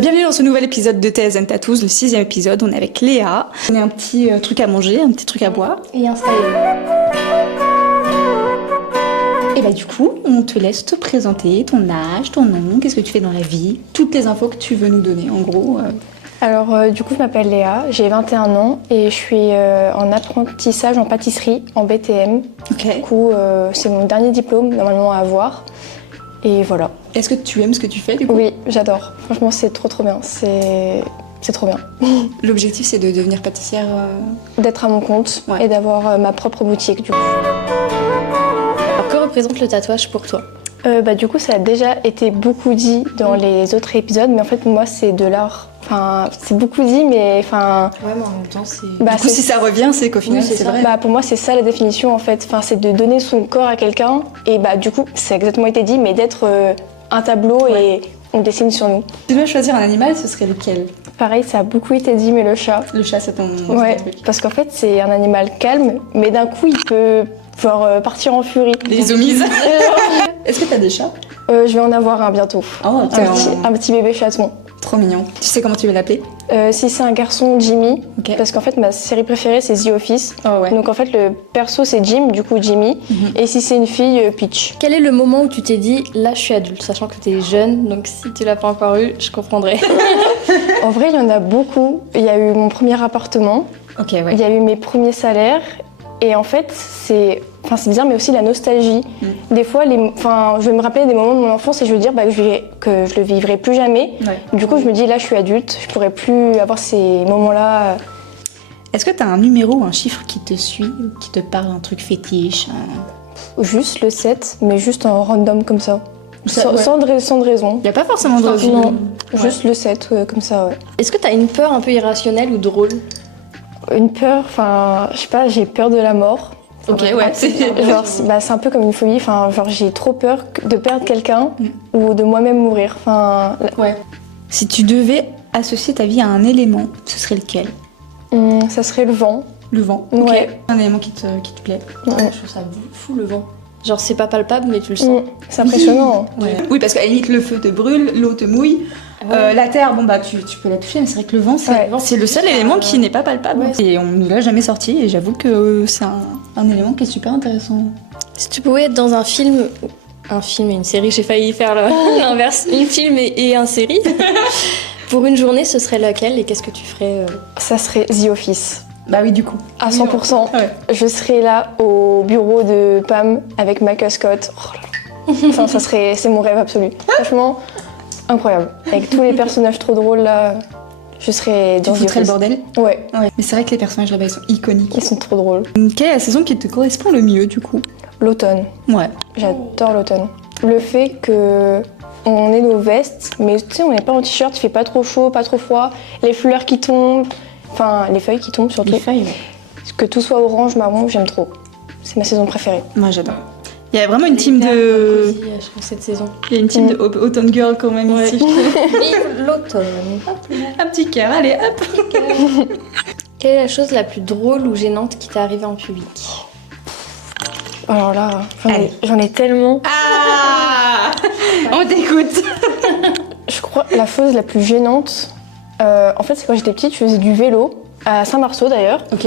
Bienvenue dans ce nouvel épisode de Tales and Tattoos, le 6e épisode. On est avec Léa. On a un petit truc à manger, un petit truc à boire. Et installer. Et bah du coup, on te laisse te présenter ton âge, ton nom, qu'est-ce que tu fais dans la vie, toutes les infos que tu veux nous donner en gros. Alors du coup, je m'appelle Léa, j'ai 21 ans et je suis en apprentissage en pâtisserie, en BTM. Ok. Du coup, c'est mon dernier diplôme normalement à avoir. Et voilà. Est-ce que tu aimes ce que tu fais du coup? Oui, j'adore. Franchement, c'est trop bien. C'est trop bien. L'objectif c'est de devenir pâtissière. D'être à mon compte Ouais. et d'avoir ma propre boutique du coup. Alors, que représente le tatouage pour toi? Du coup, ça a déjà été beaucoup dit dans les autres épisodes, mais en fait, pour moi, c'est de l'art. Enfin, c'est beaucoup dit, mais enfin. Ouais, mais en même temps, c'est. Bah, Du coup si ça revient, c'est qu'au final Oui, c'est c'est ça. vrai. Bah, pour moi, c'est ça la définition en fait. Enfin, c'est de donner son corps à quelqu'un et bah du coup, c'est exactement été dit, mais d'être un tableau et on dessine sur nous. Si tu dois choisir un animal, ce serait lequel? Pareil, ça a beaucoup été dit, mais le chat. Le chat c'est ton Ouais, truc. parce qu'en fait, c'est un animal calme, mais d'un coup, il peut genre partir en furie. Les zoomies. Est-ce que t'as des chats? Je vais en avoir un bientôt. Oh, Un petit bébé chaton. trop mignon. Tu sais comment tu veux l'appeler? Si c'est un garçon, Jimmy, Ok. parce qu'en fait, ma série préférée, c'est The Office. Oh ouais. Donc en fait, le perso, c'est Jim, du coup, Jimmy. Et si c'est une fille, Peach. Quel est le moment où tu t'es dit, là, je suis adulte, sachant que t'es jeune, donc si tu l'as pas encore eu, je comprendrais. En vrai, il y en a beaucoup. Il y a eu mon premier appartement, Ok ouais. il y a eu mes premiers salaires. Et en fait, c'est bizarre, mais aussi la nostalgie. Des fois, je vais me rappeler des moments de mon enfance et je vais dire que je le vivrai plus jamais. Ouais. Du coup, je me dis, là, je suis adulte, je pourrais plus avoir ces moments-là. Est-ce que t'as un numéro ou un chiffre qui te suit, ou qui te parle, un truc fétiche? Juste le 7, mais juste en random comme ça. Ça, ouais. Sans de raison. Y a pas forcément de raison. Non, Ouais. juste le 7, comme ça, ouais. Est-ce que t'as une peur un peu irrationnelle ou drôle? Une peur, je sais pas, j'ai peur de la mort. Ok ouais. Genre, c'est un peu comme une phobie, genre j'ai trop peur de perdre quelqu'un ou de moi-même mourir. Ouais. Si tu devais associer ta vie à un élément, ce serait lequel? Ça serait le vent. Le vent. Ouais. Ok. Un élément qui te plaît. Je trouve ça fou le vent. Genre, c'est pas palpable, mais tu le sens. C'est impressionnant. Ouais. Oui, parce qu'à la limite, le feu te brûle, l'eau te mouille. La terre, bon bah tu peux la toucher, mais c'est vrai que le vent, c'est le seul élément qui n'est pas palpable. Ouais. Et on ne l'a jamais sorti, et j'avoue que c'est un élément qui est super intéressant. Si tu pouvais être dans un film et une série, j'ai failli faire l'inverse, une film et un série, pour une journée, ce serait laquelle et qu'est-ce que tu ferais Ça serait The Office. Bah oui, du coup. À 100%. Ouais. Je serais là au bureau de Pam avec Michael Scott. Oh là là. Enfin, c'est mon rêve absolu. Franchement, incroyable. Avec tous les personnages trop drôles là, je serais dans Tu The foutrais le Office. bordel? Ouais, Ouais. Mais c'est vrai que les personnages là-bas, ils sont iconiques. ils sont trop drôles. Quelle est la saison qui te correspond le mieux, du coup? L'automne. Ouais. J'adore l'automne. Le fait que on ait nos vestes, mais tu sais, on n'est pas en t-shirt, il fait pas trop chaud, pas trop froid, les fleurs qui tombent, enfin les feuilles qui tombent surtout. Les feuilles. Que tout soit orange, marron, j'aime trop. C'est ma saison préférée. Moi, j'adore. Il y a vraiment une team de... cosy, je trouve, cette saison. Il y a une team de Autumn Girl quand même ici, je trouve. Vive l'automne. Un petit cœur, allez, hop. Quelle est la chose la plus drôle ou gênante qui t'est arrivée en public? Alors là, Allez. j'en ai tellement. Ah. On t'écoute. Je crois la chose la plus gênante, en fait, c'est quand j'étais petite, je faisais du vélo, à Saint-Marceau d'ailleurs. Ok.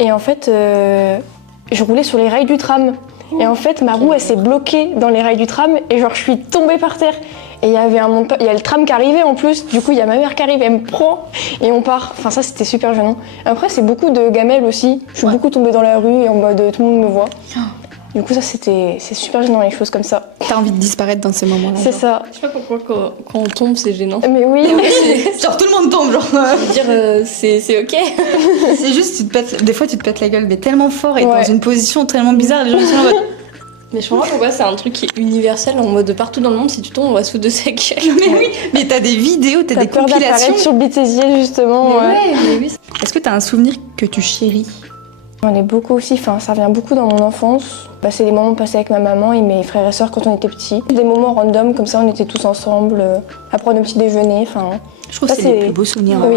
Et en fait, je roulais sur les rails du tram. Et en fait, ma roue, elle s'est bloquée dans les rails du tram et genre, je suis tombée par terre. Et il y a le tram qui arrivait en plus. Du coup, il y a ma mère qui arrive, elle me prend et on part. Enfin, ça, c'était super gênant. Après, c'est beaucoup de gamelles aussi. Je suis beaucoup tombée dans la rue et en mode tout le monde me voit. Du coup, ça, c'est super gênant, les choses comme ça. T'as envie de disparaître dans ces moments-là. C'est ça. Je sais pas pourquoi quand on tombe, c'est gênant. Mais oui, Genre tout le monde tombe, genre. Je veux dire, c'est ok. C'est juste, des fois tu te pètes la gueule, mais tellement fort et Ouais. dans une position tellement bizarre, les gens ils sont en mode... Mais je comprends pourquoi c'est un truc qui est universel en mode partout dans le monde. Si tu tombes, on va se foutre de sa gueule. Mais oui, mais t'as des vidéos, t'as t'as des peur compilations. d'apparaître sur Bêtisier, justement. ouais. mais oui. Est-ce que t'as un souvenir que tu chéris? J'en ai beaucoup aussi, ça revient beaucoup dans mon enfance. C'est des moments passés avec ma maman et mes frères et sœurs quand on était petits. Des moments random, comme ça on était tous ensemble, à prendre un petit déjeuner. Je trouve Ça, que c'est les c'est- plus beaux souvenirs. Oui,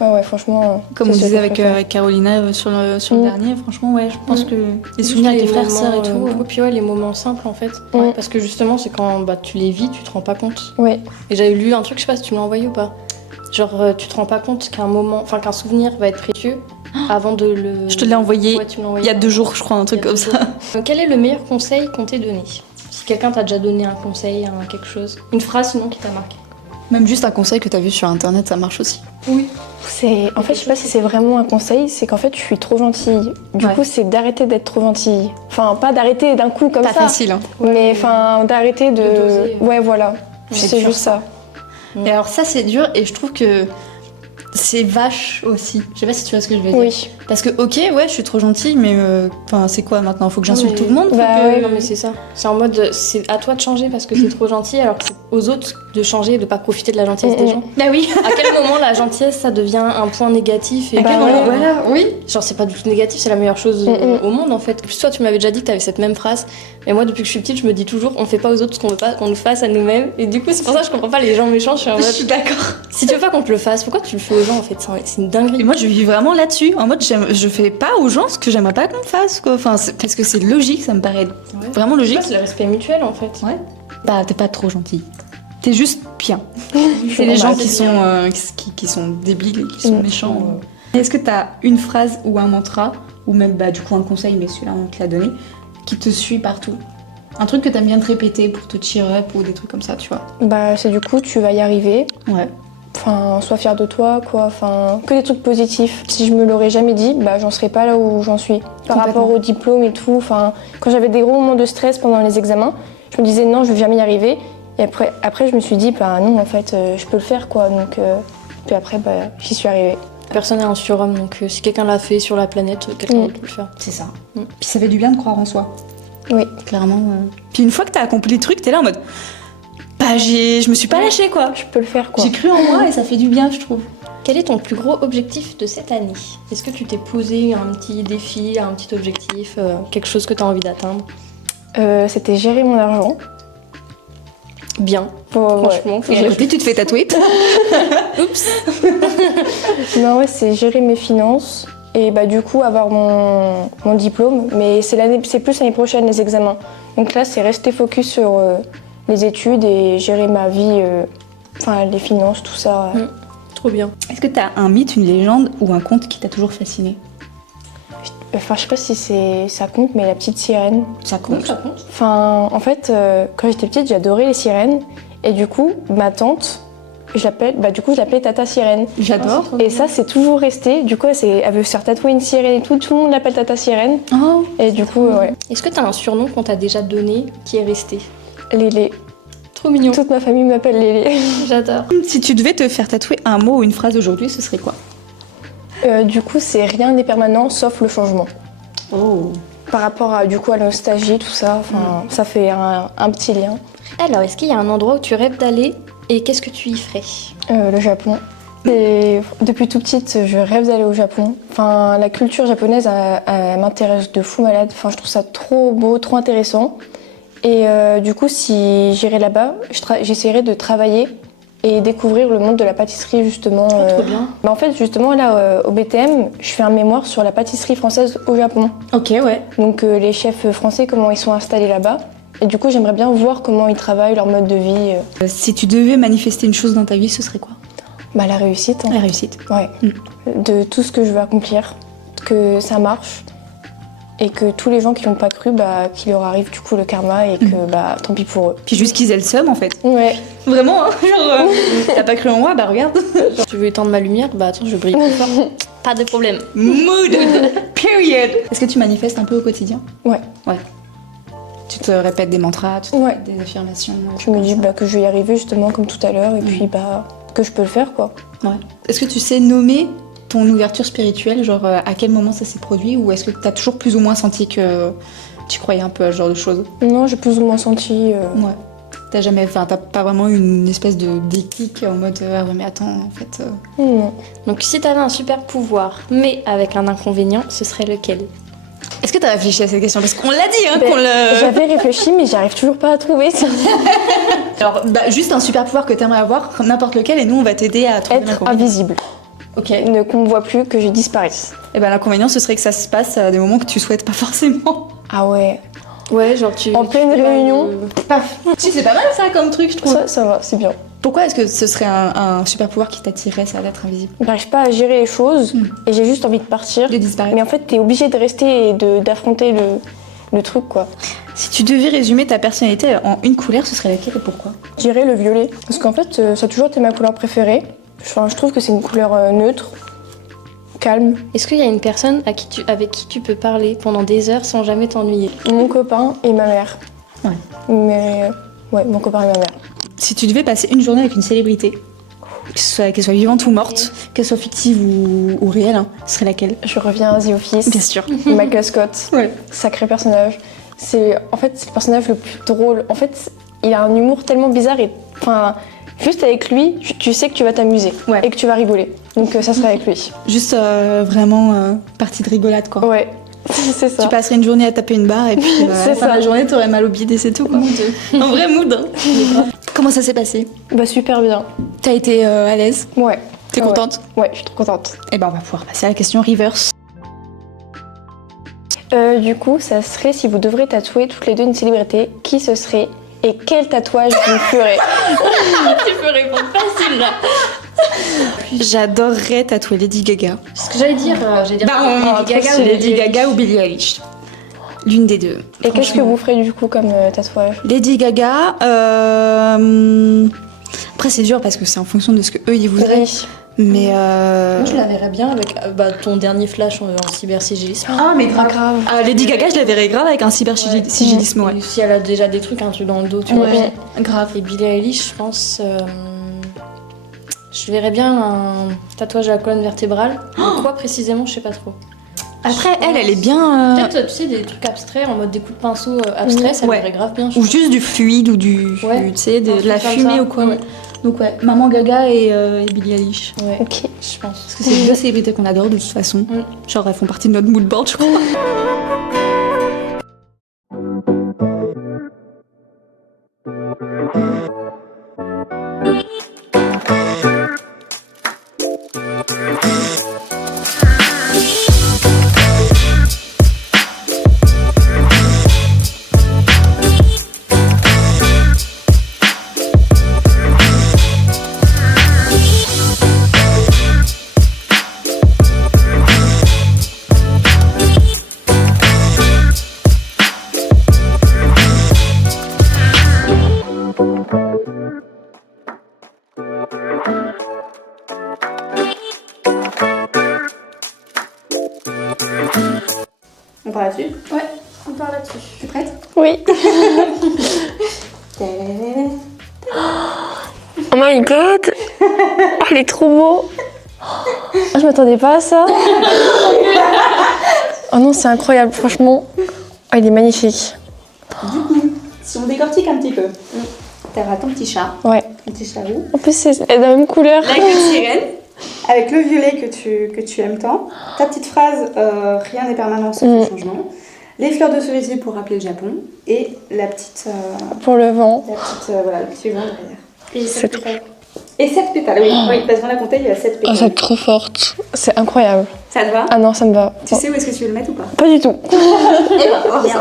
Ouais. ouais, franchement. Comme on c'est ce disait que je avec, préfère. avec Carolina sur le dernier, franchement, ouais, je pense que les souvenirs avec les frères, sœurs et tout. Et puis ouais, les moments simples en fait. Ouais. Parce que justement, c'est quand tu les vis, tu te rends pas compte. Oui, Et j'avais lu un truc, je sais pas si tu me l'as envoyé ou pas. Genre, tu te rends pas compte qu'un souvenir va être précieux avant de le. Je te l'ai envoyé Ouais, tu me l'as envoyé. il y a 2 jours, je crois, un truc Il y a comme 2 ça. jours. Donc, quel est le meilleur conseil qu'on t'ait donné? Si quelqu'un t'a déjà donné un conseil, quelque chose. Une phrase sinon qui t'a marqué. Même juste un conseil que t'as vu sur internet, ça marche aussi. Oui. En fait, je sais pas si c'est vraiment un conseil, c'est qu'en fait, je suis trop gentille. Du Ouais. coup, c'est d'arrêter d'être trop gentille. Enfin, pas d'arrêter d'un coup comme Pas ça, facile, hein. mais enfin, d'arrêter de. doser. Ouais, voilà. C'est C'est dur, juste ça. Et alors ça, c'est dur et je trouve que c'est vache aussi. Je sais pas si tu vois ce que je veux dire. Oui. Parce que ok, ouais, je suis trop gentille, mais enfin, c'est quoi maintenant? Faut que j'insulte mais- tout le monde? Faut Bah que- ouais. Non mais c'est ça. C'est en mode, c'est à toi de changer parce que t'es trop gentil, alors que c'est aux autres de changer et de pas profiter de la gentillesse des gens. Bah oui. À quel moment la gentillesse ça devient un point négatif et À quel Bah moment? ouais. Voilà, oui. genre c'est pas du tout négatif, c'est la meilleure chose au monde en fait. Puis toi tu m'avais déjà dit que t'avais cette même phrase, et moi depuis que je suis petite je me dis toujours on fait pas aux autres ce qu'on veut pas qu'on nous fasse à nous-mêmes, et du coup c'est pour ça que je comprends pas les gens méchants. Je suis en Je mode, suis d'accord. si tu veux pas qu'on te le fasse, pourquoi tu le fais aux gens en fait? C'est une dinguerie. Et moi, je vis vraiment là-dessus. En mode, je fais pas aux gens ce que j'aimerais pas qu'on me fasse, quoi. Enfin, parce que c'est logique, ça me paraît vraiment logique. C'est le respect mutuel en fait. Ouais. Bah, t'es pas trop gentil. T'es juste bien. C'est les gens qui sont, qui sont débiles et qui sont méchants. Est-ce que t'as une phrase ou un mantra, ou même bah, du coup un conseil, mais celui-là on te l'a donné, qui te suit partout? Un truc que t'aimes bien te répéter pour te cheer up ou des trucs comme ça, tu vois? Bah, c'est du coup, tu vas y arriver. Ouais. Enfin, sois fier de toi, quoi. Enfin, que des trucs positifs. Si je me l'aurais jamais dit, bah, j'en serais pas là où j'en suis. Par Complètement. rapport au diplôme et tout. Enfin, quand j'avais des gros moments de stress pendant les examens, je me disais non, je vais jamais y arriver. Et après, je me suis dit, bah non, en fait, je peux le faire, quoi. Donc, puis après, bah, j'y suis arrivée. Personne n'est un surhomme, donc si quelqu'un l'a fait sur la planète, quelqu'un d'autre peut le faire. C'est ça. Mm. Puis ça fait du bien de croire en soi. Oui. Clairement. Puis une fois que t'as accompli le truc, t'es là en mode. Bah, je me suis pas lâchée, quoi. Je peux le faire, quoi. J'ai cru en moi et ça fait du bien, je trouve. Quel est ton plus gros objectif de cette année? Est-ce que tu t'es posé un petit défi, un petit objectif, quelque chose que tu as envie d'atteindre? C'était gérer mon argent. Bien, Ouais. franchement. faut Et à gérer. côté, tu te fais tatouer. Oups. Non, ouais, c'est gérer mes finances et bah, du coup avoir mon diplôme. Mais c'est plus l'année prochaine, les examens. Donc là, c'est rester focus sur les études et gérer ma vie, enfin les finances, tout ça. Trop bien. Est-ce que t'as un mythe, une légende ou un conte qui t'a toujours fasciné? Enfin, je sais pas si ça compte, mais la petite sirène. Ça compte. Ça compte. Enfin, en fait, quand j'étais petite, j'adorais les sirènes. Et du coup, ma tante, je l'appelais Tata Sirène. J'adore. Et ça, c'est toujours resté. Du coup, elle veut se faire tatouer une sirène et tout. Tout le monde l'appelle Tata Sirène. Oh. Et du coup, ouais. Est-ce que tu as un surnom qu'on t'a déjà donné qui est resté? Lélé. Trop mignon. Toute ma famille m'appelle Lélé. J'adore. Si tu devais te faire tatouer un mot ou une phrase aujourd'hui, ce serait quoi? Du coup, c'est rien n'est permanent sauf le changement. Oh. Par rapport à, du coup, à la nostalgie, tout ça, enfin, ça fait un petit lien. Alors, est-ce qu'il y a un endroit où tu rêves d'aller et qu'est-ce que tu y ferais? Le Japon. Et depuis tout petite, je rêve d'aller au Japon. Enfin, la culture japonaise, elle m'intéresse de fou malade. Enfin, je trouve ça trop beau, trop intéressant. Et du coup, si j'irais là-bas, j'essaierais de travailler et découvrir le monde de la pâtisserie, justement. Trop bien. Bah, en fait, justement, là, au BTM, je fais un mémoire sur la pâtisserie française au Japon. Ok, ouais. Donc, les chefs français, comment ils sont installés là-bas. Et du coup, j'aimerais bien voir comment ils travaillent, leur mode de vie. Si tu devais manifester une chose dans ta vie, ce serait quoi? Bah, la réussite. Hein. La réussite. Ouais. De tout ce que je veux accomplir, que ça marche. Et que tous les gens qui n'ont pas cru, bah, qu'il leur arrive du coup le karma et que bah, tant pis pour eux. Puis juste qu'ils aient le seum en fait. Ouais. Vraiment, hein, genre, t'as pas cru en moi, bah regarde. Tu veux éteindre ma lumière? Bah attends, je brille plus fort. Pas de problème. Mood. Period. Est-ce que tu manifestes un peu au quotidien? Ouais. Ouais. Tu te répètes des mantras, tu te Ouais. répètes des affirmations. Je me dis bah, que je vais y arriver justement comme tout à l'heure et puis bah, que je peux le faire quoi. Ouais. Est-ce que tu sais nommer ton ouverture spirituelle, genre à quel moment ça s'est produit, ou est-ce que t'as toujours plus ou moins senti que tu croyais un peu à ce genre de choses? Non, j'ai plus ou moins senti. Ouais. T'as pas vraiment eu une espèce de déclic en mode ah ouais mais attends en fait. Non. Donc si t'avais un super pouvoir, mais avec un inconvénient, ce serait lequel? Est-ce que t'as réfléchi à cette question? Parce qu'on l'a dit hein, Ben, qu'on l'a. J'avais réfléchi mais j'arrive toujours pas à trouver ça. Alors bah, juste un super pouvoir que t'aimerais avoir, n'importe lequel, et nous on va t'aider à trouver Être l'inconvénient. invisible. Ok. Qu'on me voit plus, que je disparaisse. Et ben l'inconvénient ce serait que ça se passe à des moments que tu souhaites pas forcément. Ah ouais. Ouais, genre tu... En pleine réunion. Paf. Si c'est pas mal ça comme truc je trouve. Ça va, c'est bien. Pourquoi est-ce que ce serait un super pouvoir qui t'attirerait, ça, d'être invisible? J'arrive pas à gérer les choses et j'ai juste envie de partir. De disparaître. Mais en fait, t'es obligé de rester et d'affronter le truc, quoi. Si tu devais résumer ta personnalité en une couleur, ce serait laquelle et pourquoi? Je dirais le violet. Parce qu'en fait, ça a toujours été ma couleur préférée. Enfin, je trouve que c'est une couleur neutre, calme. Est-ce qu'il y a une personne avec qui tu peux parler pendant des heures sans jamais t'ennuyer? Mon copain et ma mère. Ouais. Mais ouais, mon copain et ma mère. Si tu devais passer une journée avec une célébrité, qu'elle soit vivante ou morte, qu'elle soit fictive ou réelle, hein, ce serait laquelle? Je reviens à The Office. Bien sûr. Michael Scott. Ouais. Sacré personnage. C'est le personnage le plus drôle. En fait, il a un humour tellement bizarre et enfin, juste avec lui, tu sais que tu vas t'amuser Ouais. et que tu vas rigoler. Donc ça serait avec lui. Juste vraiment partie de rigolade, quoi. Ouais, c'est ça. Tu passerais une journée à taper une barre et puis à C'est la fin de ça. la journée, t'aurais mal au bide et c'est tout, quoi. Un vrai mood. Hein. Comment ça s'est passé? Bah super bien. T'as été à l'aise? Ouais. T'es Ouais. contente? Ouais, je suis trop contente. Eh ben, on va pouvoir passer à la question reverse. Du coup, ça serait si vous devrez tatouer toutes les deux une célébrité, qui ce serait et quel tatouage vous ferez? Tu peux répondre facile là. J'adorerais tatouer Lady Gaga. Ce que j'allais dire, Lady Gaga ou Billie Eilish. L'une des deux. Et qu'est-ce que Franchement. vous ferez du coup comme tatouage? Lady Gaga. Après, c'est dur parce que c'est en fonction de ce que eux ils voudraient. Oui. Mais. Moi, je la verrais bien avec ton dernier flash en cybersigilisme. Ah, mais Pas grave. Ah, Lady Gaga, je la verrais grave avec un cybersigilisme, ouais. Et si elle a déjà des trucs, un truc dans le dos, tu vois. Ouais, grave. Et Billie Eilish, je pense. Je verrais bien un tatouage à la colonne vertébrale. Mais quoi précisément, je sais pas trop. Après, elle est bien. Peut-être, tu sais, des trucs abstraits, en mode des coups de pinceau abstraits, ça Ouais. verrait grave bien. je Ou pense. juste du fluide ou Ouais. tu sais, de Un la truc comme fumée ça. ou quoi. Ouais. Donc, ouais, Maman Gaga et Billie Eilish. Ouais, Ok. je pense. Parce que c'est deux célébrités qu'on adore de toute façon. Mm. Genre, elles font partie de notre mood board, je crois. On part là-dessus? Ouais, on part là-dessus. T'es prête? Oui. Oh my god. Oh, il est trop beau. Oh, je m'attendais pas à ça. Oh non, c'est incroyable, franchement. Oh, il est magnifique. Du coup, si on décortique un petit peu, t'auras ton petit chat, Ouais. ton petit chat roux, En plus, c'est de la même couleur. la queue de sirène, avec le violet que tu aimes tant, ta petite phrase rien n'est permanent sauf le changement, les fleurs de cerisier pour rappeler le Japon, et la petite, Pour le vent. voilà, le petit vent derrière. Et C'est trop. Et 7 pétales, oui, parce qu'on a compté, il y a 7 pétales. Oh, c'est trop forte. C'est incroyable. Ça te va? Ah non, ça me va. Tu sais où est-ce que tu veux le mettre ou pas? Pas du tout. Eh ben, reviens.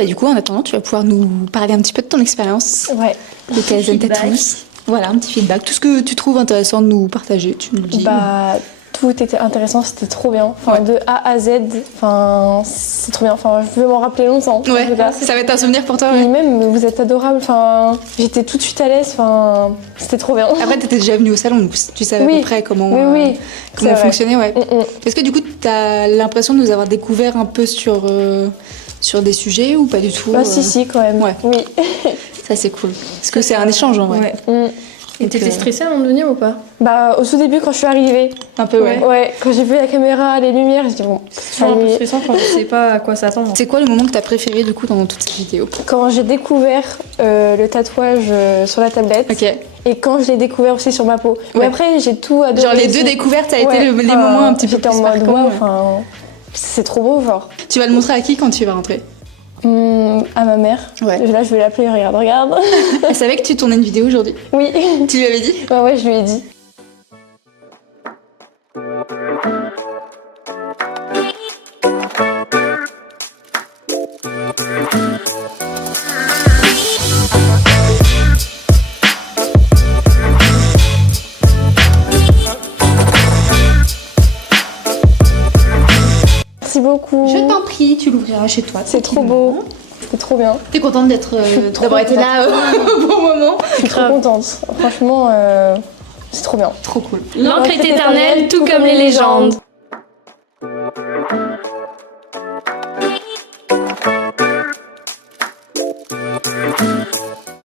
bah, du coup, en attendant, tu vas pouvoir nous parler un petit peu de ton expérience Ouais. de Kaizen Tattoos. Voilà, un petit feedback. Tout ce que tu trouves intéressant de nous partager, tu nous le dis. Bah, tout était intéressant, c'était trop bien. Enfin, de A à Z, enfin, c'est trop bien. Enfin, je veux m'en rappeler longtemps. en Ouais, tout cas. ça va être un souvenir pour toi. Et Ouais. même, vous êtes adorable. Enfin, j'étais tout de suite à l'aise. Enfin, c'était trop bien. Après, t'étais déjà venue au salon, donc tu savais à Oui. peu près comment, Oui, comment c'est vrai. fonctionnait. Ouais. Mm. Est-ce que du coup, t'as l'impression de nous avoir découvert un peu sur des sujets ou pas du tout Bah, si, quand même. Ouais. Oui. Ça, c'est cool. Parce que c'est un échange en vrai. Ouais. Mm. Et t'étais stressée avant de venir ou pas? Bah, au tout début, quand je suis arrivée, Un peu, ouais. ouais, quand j'ai vu la caméra, les lumières, je dis bon. C'est toujours un peu allez. stressant quand on sait pas à quoi s'attendre. C'est quoi le moment que t'as préféré du coup dans toute cette vidéo? Quand j'ai découvert le tatouage sur la tablette Ok. et quand je l'ai découvert aussi sur ma peau. Mais Ouais. après, j'ai tout adoré. Genre les aussi. deux découvertes, ça a été Ouais, les enfin, moments un petit peu j'étais plus en mode marquants, wow, ouais. enfin, c'est trop beau, genre. Tu vas le montrer à qui quand tu vas rentrer? À ma mère. Ouais. Là, je vais l'appeler, regarde. Elle savait que tu tournais une vidéo aujourd'hui. Oui. Tu lui avais dit? Ouais, je lui ai dit. Merci beaucoup. Je t'en prie, tu l'ouvriras chez toi. C'est trop beau. C'est trop bien. T'es contente d'être, d'avoir été là au bon moment? Je suis trop contente. Franchement, c'est trop bien. Trop cool. L'encre est éternelle, tout comme les légendes.